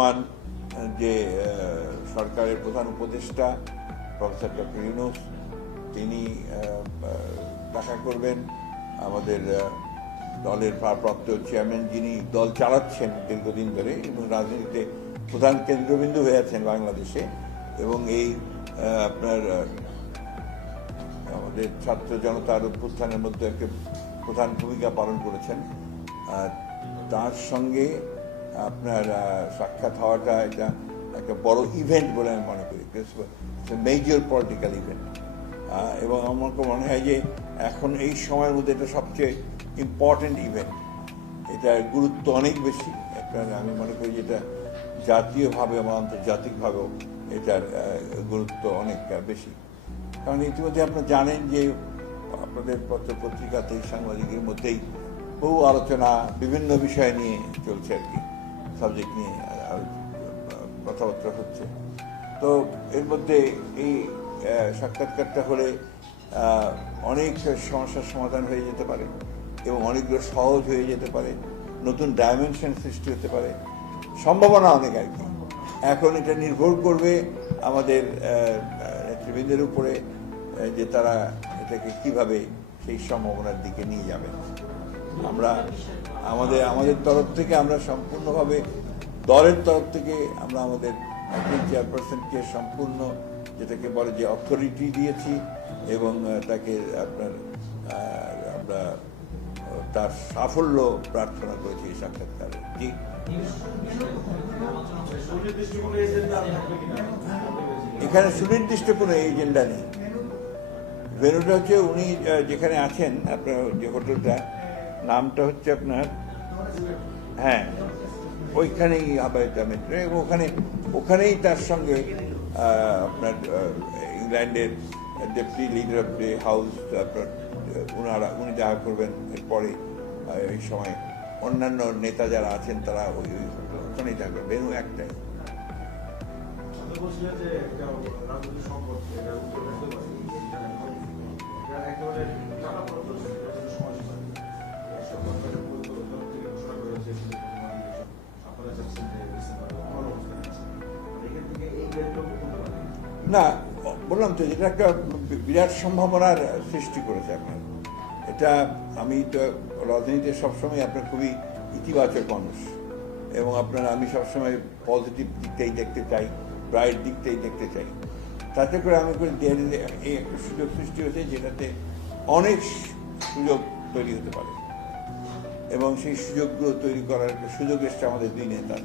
বর্তমান যে সরকারের প্রধান উপদেষ্টা প্রফেসর ডক্টর ইউনূস তিনি দেখা করবেন। আমাদের দলের ভারপ্রাপ্ত চেয়ারম্যান যিনি দল চালাচ্ছেন দীর্ঘদিন ধরে এবং রাজনীতিতে প্রধান কেন্দ্রবিন্দু হয়ে আছেন বাংলাদেশে, এবং এই আপনার আমাদের ছাত্র জনতার অভ্যুত্থানের মধ্যে একটা প্রধান ভূমিকা পালন করেছেন। তার সঙ্গে আপনার সাক্ষাৎ হওয়াটা এটা একটা বড় ইভেন্ট বলে আমি মনে করি, মেজর পলিটিক্যাল ইভেন্ট। এবং আমার মনে হয় যে এখন এই সময়ের মধ্যে এটা সবচেয়ে ইম্পর্টেন্ট ইভেন্ট, এটার গুরুত্ব অনেক বেশি। আমি মনে করি যে এটা জাতীয়ভাবে এবং আন্তর্জাতিকভাবেও এটার গুরুত্ব অনেক বেশি। কারণ ইতিমধ্যে আপনারা জানেন যে আপনাদের পত্র পত্রিকাতে সাংবাদিকের মধ্যেই বহু আলোচনা বিভিন্ন বিষয় নিয়ে চলছে আর কি, সাবজেক্ট নিয়ে কথাবার্তা হচ্ছে। তো এর মধ্যে এই সাক্ষাৎকারটা হলে অনেক সমস্যার সমাধান হয়ে যেতে পারে এবং অনেকগুলো সহজ হয়ে যেতে পারে, নতুন ডাইমেনশন সৃষ্টি হতে পারে, সম্ভাবনা অনেক আর কি। এখন এটা নির্ভর করবে আমাদের নেতৃবৃন্দের উপরে যে তারা এটাকে কিভাবে সেই সম্ভাবনার দিকে নিয়ে যাবে। আমরা আমাদের তরফ থেকে আমরা সম্পূর্ণভাবে দলের তরফ থেকে আমরা আমাদের একজন চেয়ারপারসনকে সম্পূর্ণ যেটাকে বলে যে অথরিটি দিয়েছি এবং তাকে আপনার আমরা তার সাফল্য প্রার্থনা করেছি এই সাক্ষাৎকারে। জি, এখানে সুনির্দিষ্ট কোনো এজেন্ডা নেই। ভেন্যুটা হচ্ছে উনি যেখানে আছেন, আপনার যে হোটেলটা নামটা হচ্ছে আপনার, হ্যাঁ ওইখানেই আবায়তা মেট্রো, এবং ওখানেই তার সঙ্গে আপনার ইংল্যান্ডের deputy leader of the house আপনার উনি দেখা করবেন। এরপরে এই সময় অন্যান্য নেতা যারা আছেন তারা ওখানেই থাকবেন। ভেন্যু একটাই। না, বললাম তো এটা একটা বিরাট সম্ভাবনার সৃষ্টি করেছে আপনার। এটা আমি তো রাজনীতিতে সবসময় আপনার খুবই ইতিবাচক মানুষ, এবং আমি সবসময় পজিটিভ দিকটাই দেখতে চাই, ব্রাইট দিকটাই দেখতে চাই। তাতে করে আমি এই একটা সুযোগ সৃষ্টি হয়েছে যেটাতে অনেক সুযোগ তৈরি হতে পারে, এবং সেই সুযোগগুলো তৈরি করার একটা সুযোগ এসছে আমাদের দুই নেতার।